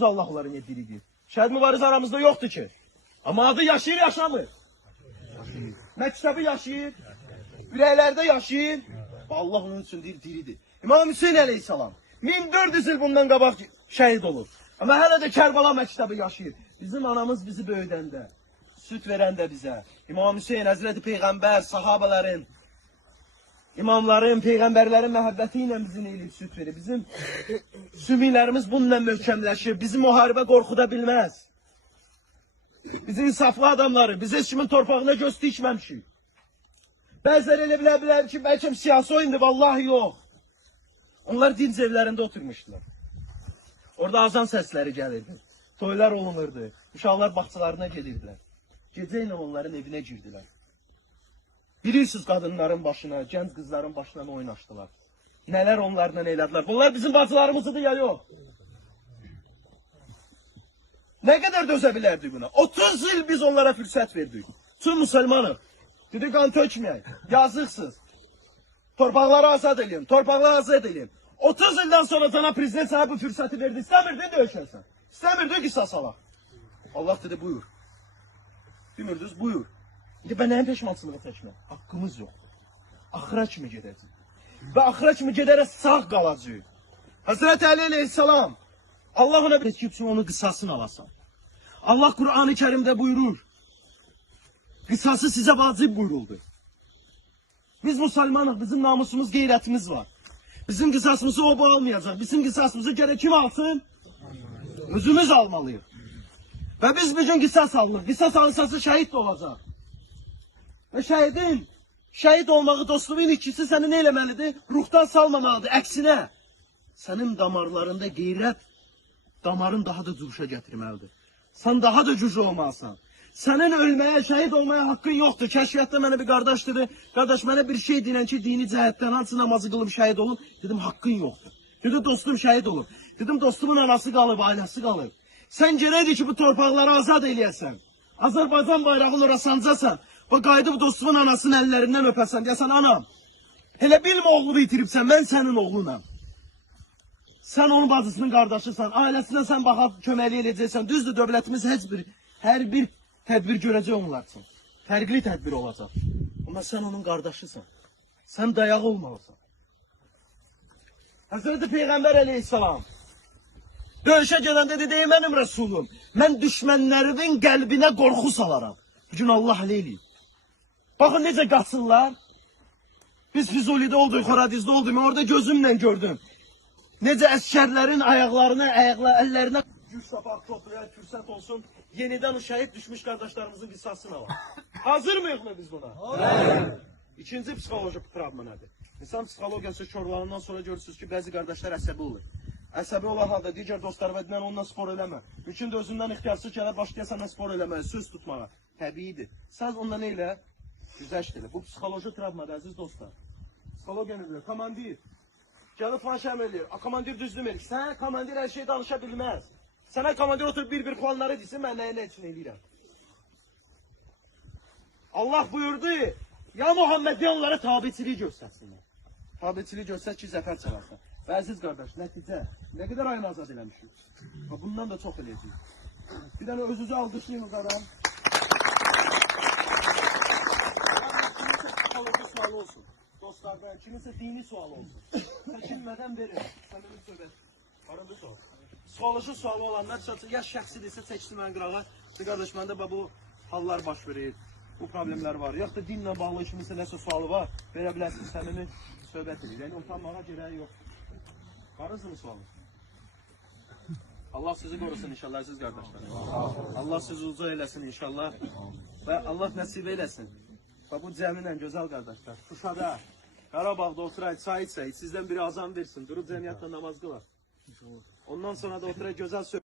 Allah onları niye diridir? Şəhid mübariz aramızda yoktu ki. Ama adı yaşayır yaşamır. Məktəbi yaşayır. Ürəklərdə yaşayır. Allah onun üçün diri diridir. İmam Hüseyin əleyhissalam 1400 il bundan qabaq şəhid olur. Amma hələ də Kərbala məktəbi yaşayır. Bizim anamız bizi böyüdəndə, süt verəndə bizə, İmam Hüseyin Həzrəti Peyğəmbər, sahabələrin, imamların, peyğəmbərlərin məhəbbəti ilə bizi eləyib süt verir. Bizim sümüklərimiz bununla möhkəmləşir. Bizi müharibə qorxuda bilməz. Biz insaflı adamları, biz heç kimin torpağına göz dikməmişik. Bəziləri elə bilə bilər ki, bəlkə siyasi oyundur, vallahi yox. Onlar dinc evlərində oturmuşdular. Orada azan səsləri gəlirdi. Toylar olunurdu. Uşaqlar bağçalarına gedirdilər. Gecə ilə onların evinə girdilər. Bilirsiniz qadınların başına, gənc qızların başına nə oynaşdılar. Nələr onlarla elədilər. Bunlar bizim bacılarımızdır ya yox. Ne kadar döze bilərdik buna? 30 yıl biz onlara fürsət verdik. Tüm müsəlmanıq. Dedi qan tökməyək. Yazıqsınız. Torpaqları azad edin. Torpaqları azad edin. 30 ildən sonra sana prezident sana bu fürsəti verdi. İstəmirdi döyüşəsən. İstəmirdi qisas alaq. Allah dedi buyur. Demirdiniz buyur. İndi ben nəyin peşmançılığı çəkməm? Haqqımız yoxdur. Axıra kimi gedəcəyik. Və axıra kimi gedərək sağ qalacağıq. Hazreti Ali aleyhisselam Allah ona bir ki onu kısasını alasan. Allah Kur'an-ı Kerim'de buyurur. Kısası size vacip buyuruldu. Biz Müslümanız, bizim namusumuz, gayretimiz var. Bizim kısasımızı o almayacak. Bizim kısasımızı gerek kim alsın? Özümüz almalıyız. Ve biz bir gün kısas alırıq. Kısas alınsası şehit de olacak. Ve şehidin şehit olmağı dostluğun ikisi seni ne eləməlidir? Ruhtan salmamalıdır. Əksine senin damarlarında qeyrət damarın daha da duruşa gətirməlidir. Sən daha da güclü olmalısan. Sənin ölməyə, şəhid olmaya haqqın yoxdur. Kəşfiyyatda mənə bir qardaş dedi, qardaş mənə bir şey deyən ki, dini cəhətdən hansı namazı qılıb şəhid olub? Dedim, haqqın yoxdur. Dedi, dostum şəhid olub. Dedim, dostumun anası qalıb, ailəsi qalıb. Sən gərəkdir ki, bu torpaqları azad eləyəsən. Azərbaycan bayrağını ora sancasan və qayıdıb dostumun anasının əllərindən öpəsən. Deyəsən, anam, elə bilmə oğlunu itiribsən, mən sənin oğlunam. Sen onun bacısının qardaşısan, ailəsinə sən baxa köməklik edəcəksən. Düzdür, dövlətimiz heç bir hər bir tədbir görəcək onlar üçün. Fərqli tədbir olacaq. Amma sən onun qardaşısan. Sən dayağı olmalısan. Hazreti Peyğəmbər əleyhissalam döyüşə gələndə dedi, ey mənim rəsulum, mən düşmənlərimin qəlbinə qorxu salaram. Bu gün Allah elə Baxın necə qaçırlar. Biz Füzulidə olduq, Xoradizdə olduq. Mən orada gözümlə gördüm. Necə əskərlərin ayaqlarına, ayaqla, əllərinə güc tapaq, toplayaq, fürsət olsun. Yenidən şəhid düşmüş qardaşlarımızın qisasını alaq. Hazır mıyıq mı biz buna? Hayır. İkinci psixoloji travma nədir? İnsan psixologiyası korlarından sonra görürsünüz ki, bəzi qardaşlar əsəbi olur. Əsəbi olan halda digər dostlarına deyilən onunla spor eləmə. Mümkün də özündən ixtiyarsız gələr başlayasan spor eləməyə, söz tutmağa. Təbiidir. Sən onunla nə elə? Güzəşt elə. Bu psixoloji travmadır əziz dostlar. Psixologiya deyir? Komandir. Gəlib fahişəm eləyir. A, komandir düzdür eləyir. Sən komandir hər şey danışa bilməz. Sənə komandir oturub bir-bir planları desin, mən nəyə nə üçün eləyirəm. Allah buyurdu, ya Muhammed ya onlara tabiçilik göstərsinlər. Tabiçilik göstər ki, zəfər çalarsan. Və əziz qardaş, nəticə, nə qədər ayını azad eləmişik. Bundan da çox eləyəcəyik. Bir dənə özünüzü alqışlayın uzadan. Kiminsə psixoloji sualı olsun. Dostlardan, kiminsə dini sualı olsun. Çəkinmədən verin. Səmimi söhbət. Arada sual. Psixoloji sualı olanlar çatır. Ya şəxsidirsə çəksin mən qırağa. Qardaş, məndə bu hallar baş verir. Bu problemlər var. Yaxud da dinlə bağlı kiminsə nəsə sualı var. Verə bilərsiniz səmimi söhbət edir. Yəni utanmağa gərəyi yoxdur. Varırsınız sualı? Allah sizi korusun inşallah aziz kardeşler. Allah sizi uca eylesin inşallah. Ve Allah nasip eylesin. Ve bu cəminlə gözəl qardaşlar. Şuşada, Qarabağda oturaydı, çay içsəyid, sizdən biri azan versin, durub cəmiyyətlə namaz qılar. Ondan sonra da oturaydı gözəl